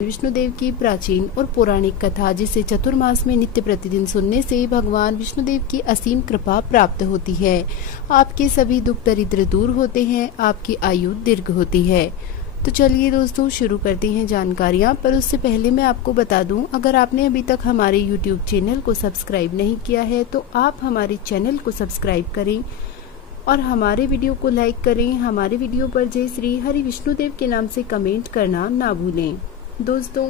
विष्णुदेव की प्राचीन और पौराणिक कथा, जिसे चतुर्मास में नित्य प्रतिदिन सुनने से भगवान विष्णुदेव की असीम कृपा प्राप्त होती है। आपके सभी दुख दरिद्र दूर होते हैं, आपकी आयु दीर्घ होती है। तो चलिए दोस्तों, शुरू करते हैं जानकारियां। पर उससे पहले मैं आपको बता दूं, अगर आपने अभी तक हमारे YouTube चैनल को सब्सक्राइब नहीं किया है तो आप हमारे चैनल को सब्सक्राइब करें और हमारे वीडियो को लाइक करें। हमारे वीडियो पर जय श्री हरि विष्णुदेव के नाम से कमेंट करना ना भूलें। दोस्तों,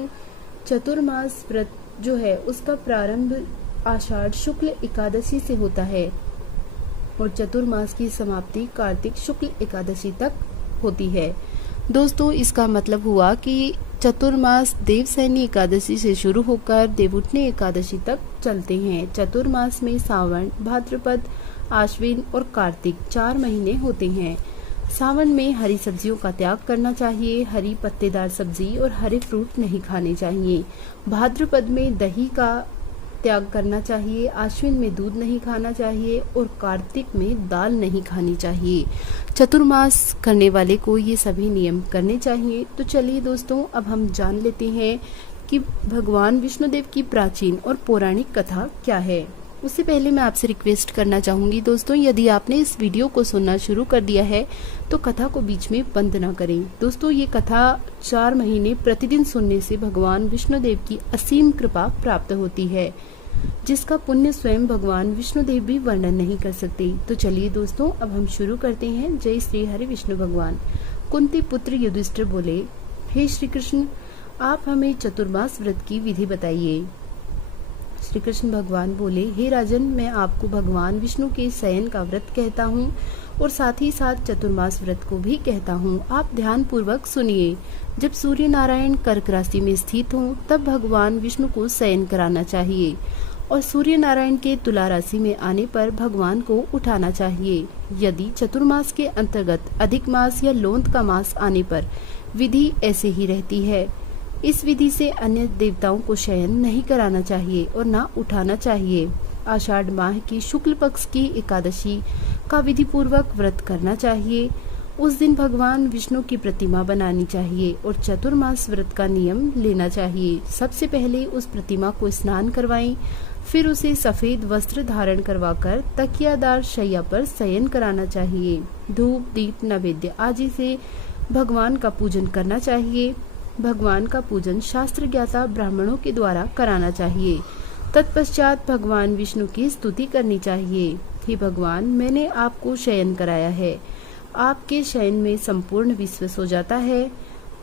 चतुर्मास व्रत जो है उसका प्रारंभ आषाढ़ शुक्ल एकादशी से होता है और चतुर्मास की समाप्ति कार्तिक शुक्ल एकादशी तक होती है। दोस्तों, इसका मतलब हुआ कि चतुर्मास देवसैनी एकादशी से शुरू होकर देवउठनी एकादशी तक चलते हैं। चतुर्मास में सावन, भाद्रपद, आश्विन और कार्तिक 4 महीने होते हैं। सावन में हरी सब्जियों का त्याग करना चाहिए, हरी पत्तेदार सब्जी और हरे फ्रूट नहीं खाने चाहिए। भाद्रपद में दही का त्याग करना चाहिए, आश्विन में दूध नहीं खाना चाहिए और कार्तिक में दाल नहीं खानी चाहिए। चतुर्मास करने वाले को ये सभी नियम करने चाहिए। तो चलिए दोस्तों, अब हम जान लेते हैं कि भगवान विष्णुदेव की प्राचीन और पौराणिक कथा क्या है। उससे पहले मैं आपसे रिक्वेस्ट करना चाहूंगी दोस्तों, यदि आपने इस वीडियो को सुनना शुरू कर दिया है तो कथा को बीच में बंद ना करें। दोस्तों, ये कथा 4 महीने प्रतिदिन सुनने से भगवान विष्णुदेव की असीम कृपा प्राप्त होती है, जिसका पुण्य स्वयं भगवान विष्णुदेव भी वर्णन नहीं कर सकते। तो चलिए दोस्तों, अब हम शुरू करते हैं। जय श्री हरि विष्णु भगवान। कुंती पुत्र युधिष्ठिर बोले, हे श्री कृष्ण, आप हमें चतुर्मास व्रत की विधि बताइए। श्री कृष्ण भगवान बोले, हे राजन, मैं आपको भगवान विष्णु के शयन का व्रत कहता हूँ और साथ ही साथ चतुर्मास व्रत को भी कहता हूँ। आप ध्यान पूर्वक सुनिए। जब सूर्य नारायण कर्क राशि में स्थित हों तब भगवान विष्णु को शयन कराना चाहिए और सूर्य नारायण के तुला राशि में आने पर भगवान को उठाना चाहिए। यदि चतुर्मास के अंतर्गत अधिक मास या लोंत का मास आने पर विधि ऐसे ही रहती है। इस विधि से अन्य देवताओं को शयन नहीं कराना चाहिए और ना उठाना चाहिए। आषाढ़ माह की शुक्ल पक्ष की एकादशी का विधि पूर्वक व्रत करना चाहिए। उस दिन भगवान विष्णु की प्रतिमा बनानी चाहिए और चतुर्मास व्रत का नियम लेना चाहिए। सबसे पहले उस प्रतिमा को स्नान करवाएं, फिर उसे सफेद वस्त्र धारण करवाकर तकियादार शैया पर शयन कराना चाहिए। धूप, दीप, नैवेद्य आदि से भगवान का पूजन करना चाहिए। भगवान का पूजन शास्त्र ज्ञाता ब्राह्मणों के द्वारा कराना चाहिए। तत्पश्चात भगवान विष्णु की स्तुति करनी चाहिए। हे भगवान, मैंने आपको शयन कराया है। आपके शयन में संपूर्ण विश्वास हो जाता है।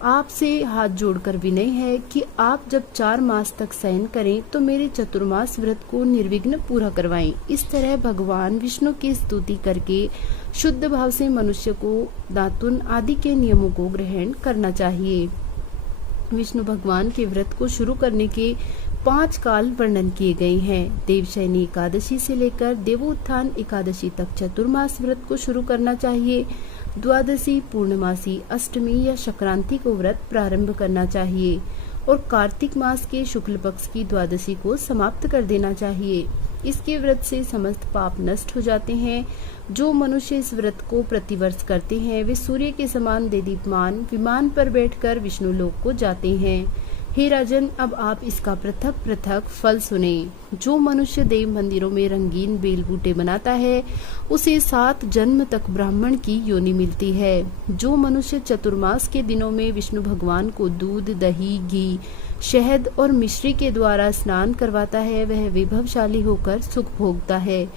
आपसे हाथ जोड़कर विनय है कि आप जब 4 मास तक शयन करें तो मेरे चतुर्मास व्रत को निर्विघ्न पूरा करवाएं। इस तरह भगवान विष्णु की स्तुति करके शुद्ध भाव से मनुष्य को दातुन आदि के नियमों को ग्रहण करना चाहिए। विष्णु भगवान के व्रत को शुरू करने के 5 काल वर्णन किए गए हैं। देवशयनी एकादशी से लेकर देवोत्थान एकादशी तक चतुर्मास व्रत को शुरू करना चाहिए। द्वादशी, पूर्णमासी, अष्टमी या संक्रांति को व्रत प्रारंभ करना चाहिए और कार्तिक मास के शुक्ल पक्ष की द्वादशी को समाप्त कर देना चाहिए। इसके व्रत से समस्त पाप नष्ट हो जाते हैं। जो मनुष्य इस व्रत को प्रतिवर्ष करते हैं वे सूर्य के समान देदीप्यमान विमान पर बैठकर विष्णु लोक को जाते हैं। हे राजन, अब आप इसका पृथक पृथक फल सुने। जो मनुष्य देव मंदिरों में रंगीन बेल बूटे बनाता है उसे 7 जन्म तक ब्राह्मण की योनि मिलती है। जो मनुष्य चतुर्मास के दिनों में विष्णु भगवान को दूध, दही, घी, शहद और मिश्री के द्वारा स्नान करवाता है वह वैभवशाली होकर सुख भोगता है।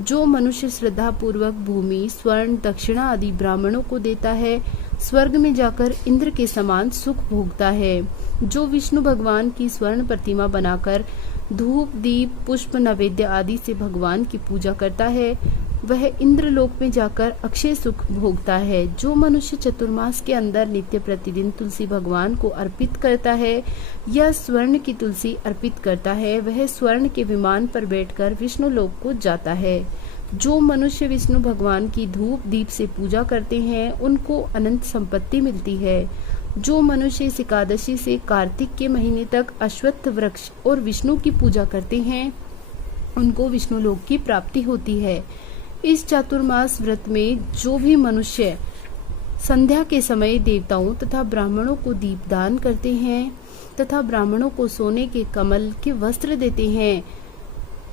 जो मनुष्य श्रद्धा पूर्वक भूमि, स्वर्ण, दक्षिणा आदि ब्राह्मणों को देता है स्वर्ग में जाकर इंद्र के समान सुख भोगता है। जो विष्णु भगवान की स्वर्ण प्रतिमा बनाकर धूप, दीप, पुष्प, नैवेद्य आदि से भगवान की पूजा करता है वह इंद्र लोक में जाकर अक्षय सुख भोगता है। जो मनुष्य चतुर्मास के अंदर नित्य प्रतिदिन तुलसी भगवान को अर्पित करता है या स्वर्ण की तुलसी अर्पित करता है वह स्वर्ण के विमान पर बैठकर विष्णु लोक को जाता है। जो मनुष्य विष्णु भगवान की धूप दीप से पूजा करते हैं उनको अनंत संपत्ति मिलती है। जो मनुष्य इस एकादशी से कार्तिक के महीने तक अश्वत्थ वृक्ष और विष्णु की पूजा करते हैं उनको विष्णु लोक की प्राप्ति होती है। इस चातुर्मास व्रत में जो भी मनुष्य संध्या के समय देवताओं तथा ब्राह्मणों को दीपदान करते हैं तथा ब्राह्मणों को सोने के कमल के वस्त्र देते हैं,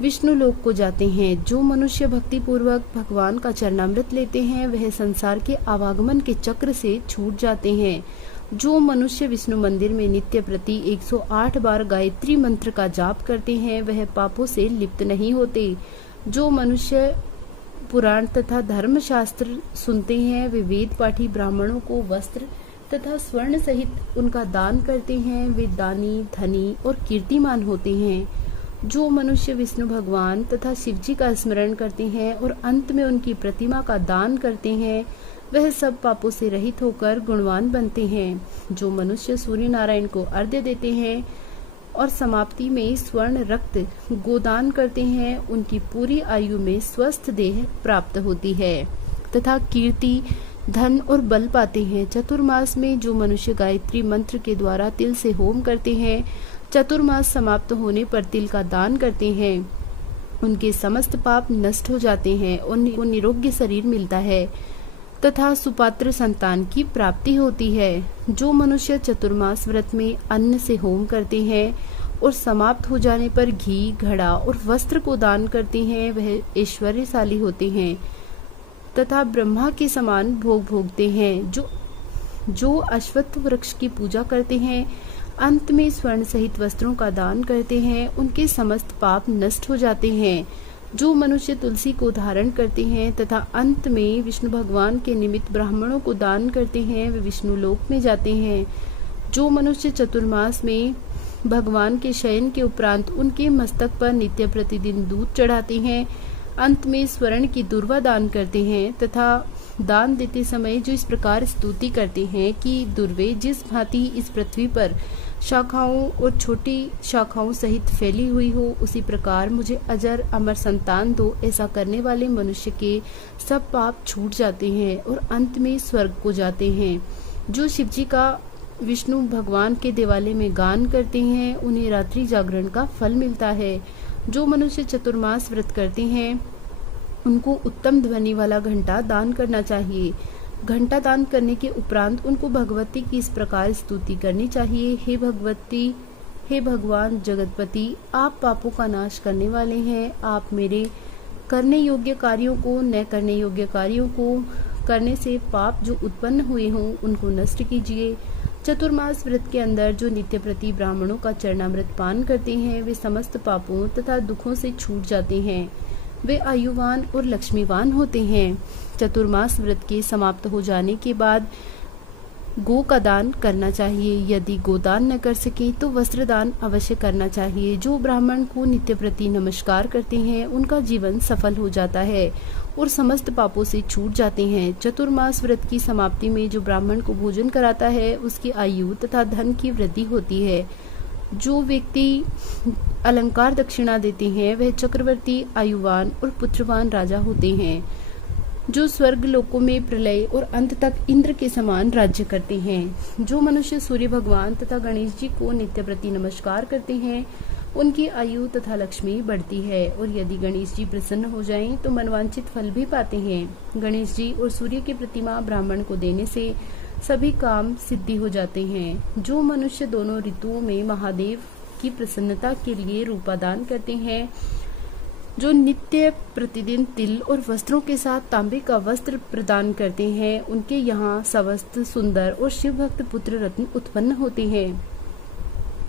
विष्णु लोक को जाते हैं। जो मनुष्य भक्ति पूर्वक भगवान का चरणामृत लेते हैं वह संसार के आवागमन के चक्र से छूट जाते हैं। जो मनुष्य विष्णु मंदिर में नित्य प्रति 108 बार गायत्री मंत्र का जाप करते हैं वह पापों से लिप्त नहीं होते। जो मनुष्य पुराण तथा धर्म शास्त्र सुनते हैं वे वेद पाठी ब्राह्मणों को वस्त्र तथा स्वर्ण सहित उनका दान करते हैं, वे दानी, धनी और कीर्तिमान होते हैं। जो मनुष्य विष्णु भगवान तथा शिव जी का स्मरण करते हैं और अंत में उनकी प्रतिमा का दान करते हैं वह सब पापों से रहित होकर गुणवान बनते हैं। जो मनुष्य सूर्य नारायण को अर्घ्य देते हैं और समाप्ति में स्वर्ण रक्त गोदान करते हैं उनकी पूरी आयु में स्वस्थ देह प्राप्त होती है तथा कीर्ति, धन और बल पाते हैं। चतुर्मास में जो मनुष्य गायत्री मंत्र के द्वारा तिल से होम करते हैं, चतुर्मास समाप्त होने पर तिल का दान करते हैं, उनके समस्त पाप नष्ट हो जाते हैं, उनको निरोग्य शरीर मिलता है तथा सुपात्र संतान की प्राप्ति होती है। जो मनुष्य चतुर्मास व्रत में अन्न से होम करते हैं और समाप्त हो जाने पर घी, घड़ा और वस्त्र को दान करते हैं वह ऐश्वर्यशाली होते हैं तथा ब्रह्मा के समान भोग भोगते हैं। जो अश्वत्थ वृक्ष की पूजा करते हैं, अंत में स्वर्ण सहित वस्त्रों का दान करते हैं, उनके समस्त पाप नष्ट हो जाते हैं। जो मनुष्य तुलसी को धारण करते हैं तथा अंत में विष्णु भगवान के निमित्त ब्राह्मणों को दान करते हैं वे विष्णु लोक में जाते हैं। जो मनुष्य चतुर्मास में भगवान के शयन के उपरांत उनके मस्तक पर नित्य प्रतिदिन दूध चढ़ाते हैं, अंत में स्वर्ण की दुर्वा दान करते हैं तथा दान देते समय जो इस प्रकार स्तुति करते हैं कि दुर्वे जिस भांति इस पृथ्वी पर शाखाओं और छोटी शाखाओं सहित फैली हुई हो उसी प्रकार मुझे अजर अमर संतान दो, ऐसा करने वाले मनुष्य के सब पाप छूट जाते हैं और अंत में स्वर्ग को जाते हैं। जो शिव जी का विष्णु भगवान के दिवाले में गान करते हैं उन्हें रात्रि जागरण का फल मिलता है। जो मनुष्य चतुर्मास व्रत करते हैं उनको उत्तम ध्वनि वाला घंटा दान करना चाहिए। घंटा दान करने के उपरांत उनको भगवती की इस प्रकार स्तुति करनी चाहिए, हे भगवती, हे भगवान जगतपति, आप पापों का नाश करने वाले हैं, आप मेरे करने योग्य कार्यों को न करने योग्य कार्यों को करने से पाप जो उत्पन्न हुए हों उनको नष्ट कीजिए। चतुर्मास व्रत के अंदर जो नित्य प्रति ब्राह्मणों का चरणामृत पान करते हैं वे समस्त पापों तथा दुखों से छूट जाते हैं, वे आयुवान और लक्ष्मीवान होते हैं। चतुर्मास व्रत के समाप्त हो जाने के बाद गो का दान करना चाहिए। यदि गोदान न कर सके तो वस्त्र दान अवश्य करना चाहिए। जो ब्राह्मण को नित्य प्रति नमस्कार करते हैं उनका जीवन सफल हो जाता है और समस्त पापों से छूट जाते हैं। चतुर्मास व्रत की समाप्ति में जो ब्राह्मण को भोजन कराता है उसकी आयु तथा धन की वृद्धि होती है। जो व्यक्ति अलंकार दक्षिणा देते हैं वह चक्रवर्ती, आयुवान और पुत्रवान राजा होते हैं। जो स्वर्ग लोकों में प्रलय और अंत तक इंद्र के समान राज्य करते हैं। जो मनुष्य सूर्य भगवान तथा गणेश जी को नित्य प्रति नमस्कार करते हैं उनकी आयु तथा लक्ष्मी बढ़ती है और यदि गणेश जी प्रसन्न हो जाएं तो मनवांछित फल भी पाते हैं। गणेश जी और सूर्य की प्रतिमा ब्राह्मण को देने से सभी काम सिद्धि हो जाते हैं। जो मनुष्य दोनों ऋतुओं में महादेव की प्रसन्नता के लिए रूपादान करते हैं, जो नित्य प्रतिदिन तिल और वस्त्रों के साथ तांबे का वस्त्र प्रदान करते हैं, उनके यहाँ स्वस्थ, सुंदर और शिव भक्त पुत्र रत्न उत्पन्न होते हैं।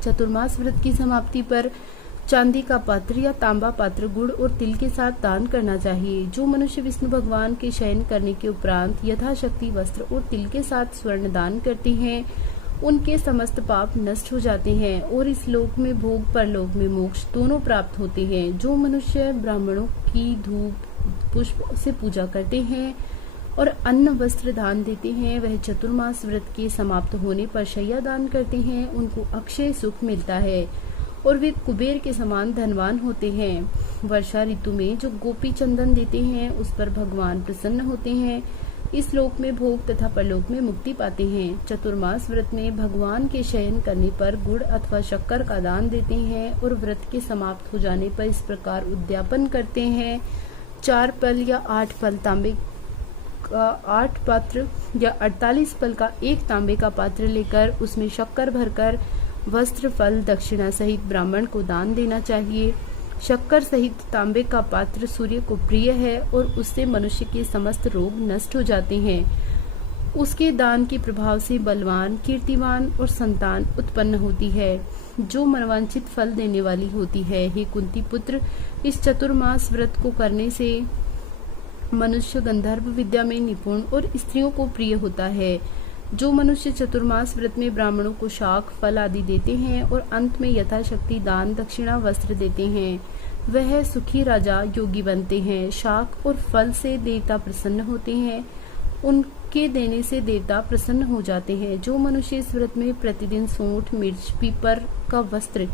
चतुर्मास व्रत की समाप्ति पर चांदी का पात्र या तांबा पात्र गुड़ और तिल के साथ दान करना चाहिए। जो मनुष्य विष्णु भगवान के शयन करने के उपरांत यथाशक्ति वस्त्र और तिल के साथ स्वर्ण दान करते हैं उनके समस्त पाप नष्ट हो जाते हैं और इस लोक में भोग, परलोक में मोक्ष दोनों प्राप्त होते हैं। जो मनुष्य ब्राह्मणों की धूप पुष्प से पूजा करते हैं और अन्न वस्त्र दान देते हैं वह चतुर्मास व्रत के समाप्त होने पर शय्या दान करते हैं, उनको अक्षय सुख मिलता है और वे कुबेर के समान धनवान होते हैं। वर्षा ऋतु में जो गोपी चंदन देते हैं उस पर भगवान प्रसन्न होते हैं, इस लोक में भोग तथा परलोक में मुक्ति पाते हैं। चतुर्मास व्रत में भगवान के शयन करने पर गुड़ अथवा शक्कर का दान देते हैं और व्रत के समाप्त हो जाने पर इस प्रकार उद्यापन करते हैं। 4 पल या 8 पल तांबे का 8 पात्र या 48 पल का एक तांबे का पात्र लेकर उसमें शक्कर भरकर वस्त्र, फल, दक्षिणा सहित ब्राह्मण को दान देना चाहिए। शक्कर सहित तांबे का पात्र सूर्य को प्रिय है और उससे मनुष्य के समस्त रोग नष्ट हो जाते हैं। उसके दान के प्रभाव से बलवान, कीर्तिवान और संतान उत्पन्न होती है, जो मनोवांछित फल देने वाली होती है। हे कुंती पुत्र, इस चतुर्मास व्रत को करने से मनुष्य गंधर्व विद्या में निपुण और स्त्रियों को प्रिय होता है। जो मनुष्य चतुर्मास व्रत में ब्राह्मणों को शाक, फल आदि देते हैं और अंत में यथाशक्ति दान, दक्षिणा, वस्त्र देते हैं, वह सुखी राजा, योगी बनते हैं। शाक और फल से देवता प्रसन्न होते हैं, उनके देने से देवता प्रसन्न हो जाते हैं। जो मनुष्य इस व्रत में प्रतिदिन सोंठ, मिर्च, पीपर का वस्त्र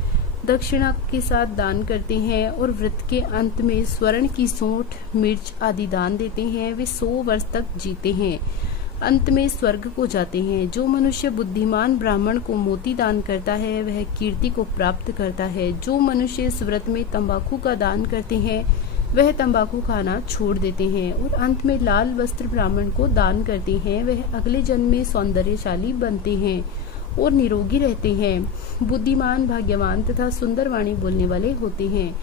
दक्षिणा के साथ दान करते हैं और व्रत के अंत में स्वर्ण की सोंठ, मिर्च आदि दान देते हैं, वे 100 वर्ष तक जीते हैं, अंत में स्वर्ग को जाते हैं। जो मनुष्य बुद्धिमान ब्राह्मण को मोती दान करता है, वह कीर्ति को प्राप्त करता है। जो मनुष्य इस व्रत में तंबाकू का दान करते हैं, वह तंबाकू खाना छोड़ देते हैं और अंत में लाल वस्त्र ब्राह्मण को दान करते हैं, वह अगले जन्म में सौंदर्यशाली बनते हैं और निरोगी रहते हैं, बुद्धिमान, भाग्यवान तथा सुंदर वाणी बोलने वाले होते हैं।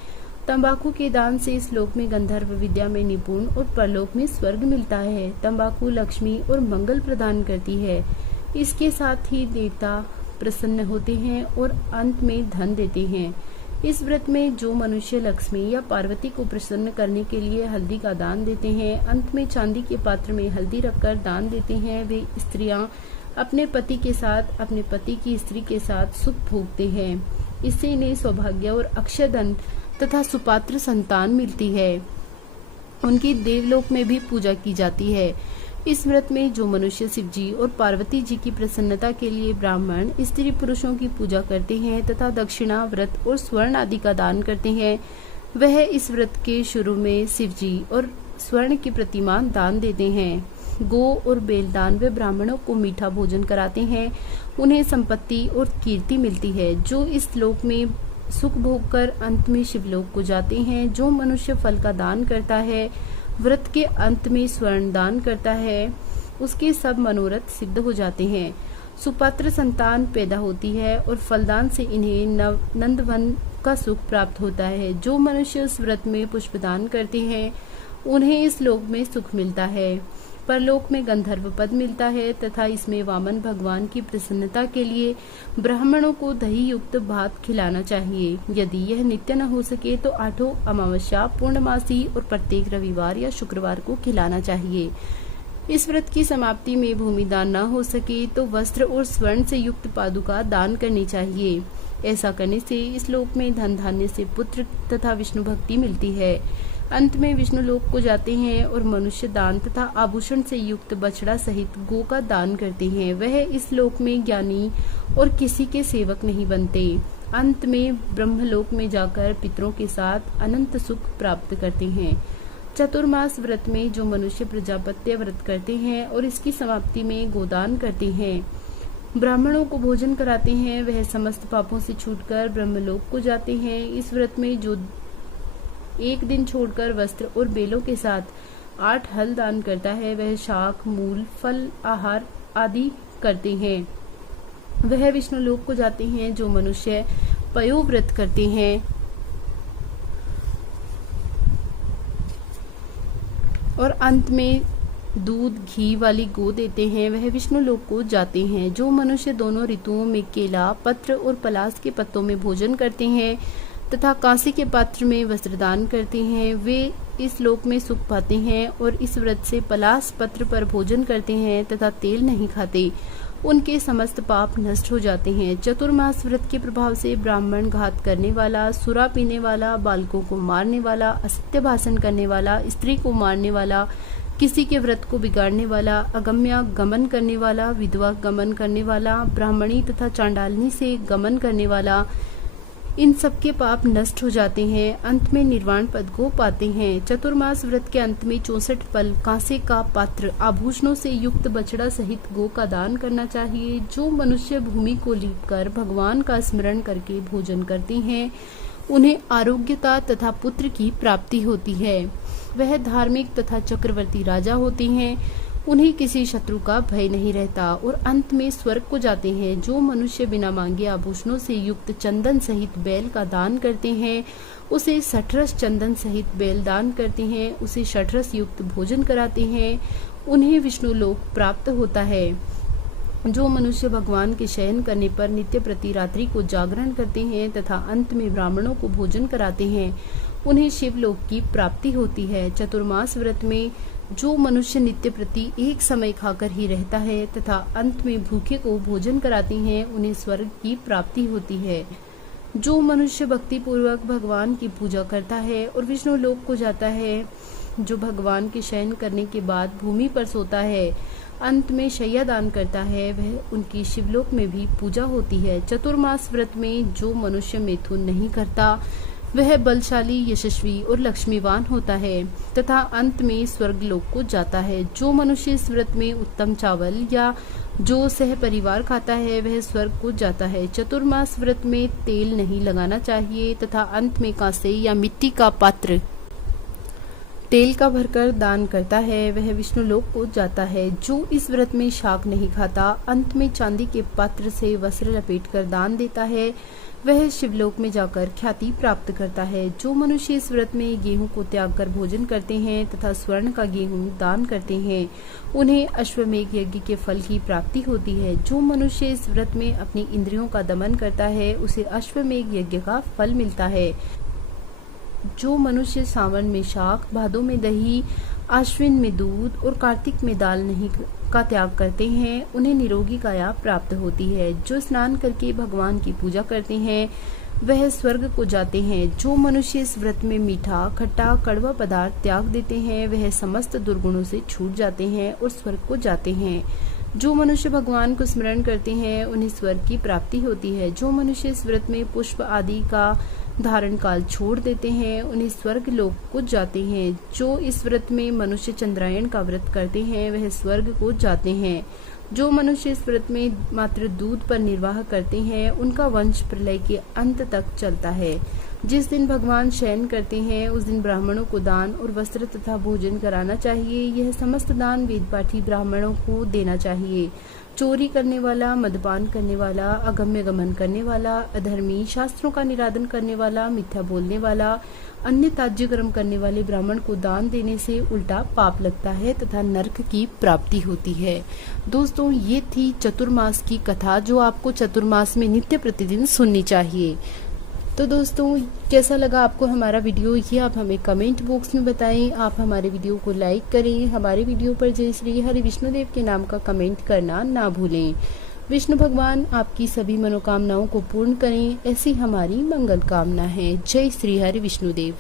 तंबाकू के दान से इस लोक में गंधर्व विद्या में निपुण और परलोक में स्वर्ग मिलता है। तंबाकू लक्ष्मी और मंगल प्रदान करती है, इसके साथ ही देवता प्रसन्न होते हैं और अंत में धन देते हैं। इस व्रत में जो मनुष्य लक्ष्मी या पार्वती को प्रसन्न करने के लिए हल्दी का दान देते हैं, अंत में चांदी के पात्र में हल्दी रखकर दान देते हैं, वे स्त्रियां अपने पति के साथ, अपने पति की स्त्री के साथ सुख भोगते हैं। इससे इन्हें सौभाग्य और अक्षय धन तथा सुपात्र संतान मिलती है। उनकी देवलोक में भी पूजा की जाती है। इस व्रत में जो मनुष्य शिव जी और पार्वती जी की प्रसन्नता के लिए ब्राह्मण, स्त्री, पुरुषों की पूजा करते हैं तथा दक्षिणा, व्रत और स्वर्ण आदि का दान करते हैं, वह इस व्रत के शुरू में शिव जी और स्वर्ण की प्रतिमा दान देते हैं। गो और बेल दान वे ब्राह्मणों को मीठा भोजन कराते हैं, उन्हें संपत्ति और कीर्ति मिलती है। जो इस लोक में सुख भोग कर अंत में शिवलोक को जाते हैं। जो मनुष्य फल का दान करता है, व्रत के अंत में स्वर्ण दान करता है, उसके सब मनोरथ सिद्ध हो जाते हैं। सुपात्र संतान पैदा होती है और फलदान से इन्हें नंदवन का सुख प्राप्त होता है। जो मनुष्य उस व्रत में पुष्पदान करते हैं, उन्हें इस लोक में सुख मिलता है, परलोक में गंधर्व पद मिलता है तथा इसमें वामन भगवान की प्रसन्नता के लिए ब्राह्मणों को दही युक्त भात खिलाना चाहिए। यदि यह नित्य न हो सके तो 8 अमावस्या, पूर्णमासी और प्रत्येक रविवार या शुक्रवार को खिलाना चाहिए। इस व्रत की समाप्ति में भूमि दान न हो सके तो वस्त्र और स्वर्ण से युक्त पादुका दान करनी चाहिए। ऐसा करने से इस लोक में धन धान्य से पुत्र तथा विष्णु भक्ति मिलती है। अंत में विष्णु लोक को जाते हैं और मनुष्य दान तथा आभूषण से युक्त बछड़ा सहित गो का दान करते हैं, वह इस लोक में ज्ञानी और किसी के सेवक नहीं बनते। अंत में ब्रह्मलोक में जाकर पितरों के साथ अनंत सुख प्राप्त करते हैं। चतुर्मास व्रत में जो मनुष्य प्रजापत्य व्रत करते हैं और इसकी समाप्ति में गोदान करते हैं, ब्राह्मणों को भोजन कराते हैं, वह समस्त पापों से छूटकर ब्रह्मलोक को जाते हैं। इस व्रत में जो एक दिन छोड़कर वस्त्र और बेलों के साथ 8 हल दान करता है, वह शाक, मूल, फल, आहार आदि करते हैं, वह विष्णु लोक को जाते हैं। जो मनुष्य पयो व्रत करते हैं और अंत में दूध, घी वाली गो देते हैं, वह विष्णु लोक को जाते हैं। जो मनुष्य दोनों ऋतुओं में केला, पत्र और पलास के पत्तों में भोजन करते हैं तथा कांसे के पात्र में वस्त्रदान करते हैं, वे इस लोक में सुख पाते हैं। और इस व्रत से पलास पत्र पर भोजन करते हैं तथा तेल नहीं खाते, उनके समस्त पाप नष्ट हो जाते हैं। चतुर्मास व्रत के प्रभाव से ब्राह्मण, घात करने वाला, सुरा पीने वाला, बालकों को मारने वाला, असत्य भाषण करने वाला, स्त्री को मारने वाला, किसी के व्रत को बिगाड़ने वाला, अगम्या गमन करने वाला, विधवा गमन करने वाला, ब्राह्मणी तथा चांडालनी से गमन करने वाला, इन सबके पाप नष्ट हो जाते हैं, अंत में निर्वाण पद को पाते हैं। चतुर्मास व्रत के अंत में 64 फल, कांसे का पात्र, आभूषणों से युक्त बछड़ा सहित गो का दान करना चाहिए। जो मनुष्य भूमि को लीपकर भगवान का स्मरण करके भोजन करते हैं, उन्हें आरोग्यता तथा पुत्र की प्राप्ति होती है। वह धार्मिक तथा चक्रवर्ती राजा होते हैं। उन्हें किसी शत्रु का भय नहीं रहता और अंत में स्वर्ग को जाते हैं। जो मनुष्य बिना मांगे आभूषणों से युक्त चंदन सहित बैल का दान करते हैं, उसे शठरस चंदन सहित बैल दान करते हैं, उसे शठरस युक्त भोजन कराते हैं, उन्हें विष्णु लोक प्राप्त होता है। जो मनुष्य भगवान के शयन करने पर नित्य प्रति रात्रि को जागरण करते हैं तथा अंत में ब्राह्मणों को भोजन कराते हैं, उन्हें शिवलोक की प्राप्ति होती है। चतुर्मास व्रत में जो मनुष्य नित्य प्रति एक समय खाकर ही रहता है तथा अंत में भूखे को भोजन कराते हैं, उन्हें स्वर्ग की प्राप्ति होती है। जो मनुष्य भक्ति पूर्वक भगवान की पूजा करता है और विष्णु लोक को जाता है, जो भगवान के शयन करने के बाद भूमि पर सोता है, अंत में शैया दान करता है, वह उनकी शिवलोक में भी पूजा होती है। चतुर्मास व्रत में जो मनुष्य मैथुन नहीं करता, वह बलशाली, यशस्वी और लक्ष्मीवान होता है तथा अंत में स्वर्ग लोक को जाता है। जो मनुष्य इस व्रत में उत्तम चावल या जो सह परिवार खाता है, वह स्वर्ग को जाता है। चतुर्मास व्रत में तेल नहीं लगाना चाहिए तथा अंत में कांसे या मिट्टी का पात्र तेल का भरकर दान करता है, वह विष्णु लोक को जाता है। जो इस व्रत में शाक नहीं खाता, अंत में चांदी के पात्र से वस्त्र लपेटकर दान देता है, वह शिवलोक में जाकर ख्याति प्राप्त करता है। जो मनुष्य इस व्रत में गेहूं को त्याग कर भोजन करते हैं तथा स्वर्ण का गेहूं दान करते हैं, उन्हें अश्वमेघ यज्ञ के फल की प्राप्ति होती है। जो मनुष्य इस व्रत में अपनी इंद्रियों का दमन करता है, उसे अश्वमेघ यज्ञ का फल मिलता है। जो मनुष्य सावन में शाक, भादों में दही, आश्विन में दूध और कार्तिक में दाल नहीं का त्याग करते हैं, उन्हें निरोगी काया प्राप्त होती है। जो स्नान करके भगवान की पूजा करते हैं, वह स्वर्ग को जाते हैं। जो मनुष्य इस व्रत में मीठा, खट्टा, कड़वा पदार्थ त्याग देते हैं, वह समस्त दुर्गुणों से छूट जाते हैं और स्वर्ग को जाते हैं। जो मनुष्य भगवान को स्मरण करते हैं, उन्हें स्वर्ग की प्राप्ति होती है। जो मनुष्य इस व्रत में पुष्प आदि का धारण काल छोड़ देते हैं, उन्हें स्वर्ग लोक को जाते हैं। जो इस व्रत में मनुष्य चंद्रायण का व्रत करते हैं, वह स्वर्ग को जाते हैं। जो मनुष्य इस व्रत में मात्र दूध पर निर्वाह करते हैं, उनका वंश प्रलय के अंत तक चलता है। जिस दिन भगवान शयन करते हैं, उस दिन ब्राह्मणों को दान और वस्त्र तथा भोजन कराना चाहिए। यह समस्त दान वेदपाठी ब्राह्मणों को देना चाहिए। चोरी करने वाला, मदपान करने वाला, अगम्य गमन करने वाला, अधर्मी, शास्त्रों का निरादन करने वाला, मिथ्या बोलने वाला, अन्य त्याज्य कर्म करने वाले ब्राह्मण को दान देने से उल्टा पाप लगता है तथा नरक की प्राप्ति होती है। दोस्तों, ये थी चतुर्मास की कथा जो आपको चतुर्मास में नित्य प्रतिदिन सुननी चाहिए। तो दोस्तों, कैसा लगा आपको हमारा वीडियो, ये आप हमें कमेंट बॉक्स में बताएं। आप हमारे वीडियो को लाइक करें। हमारे वीडियो पर जय श्री हरि विष्णुदेव के नाम का कमेंट करना ना भूलें। विष्णु भगवान आपकी सभी मनोकामनाओं को पूर्ण करें, ऐसी हमारी मंगल कामना है। जय श्री हरि विष्णुदेव।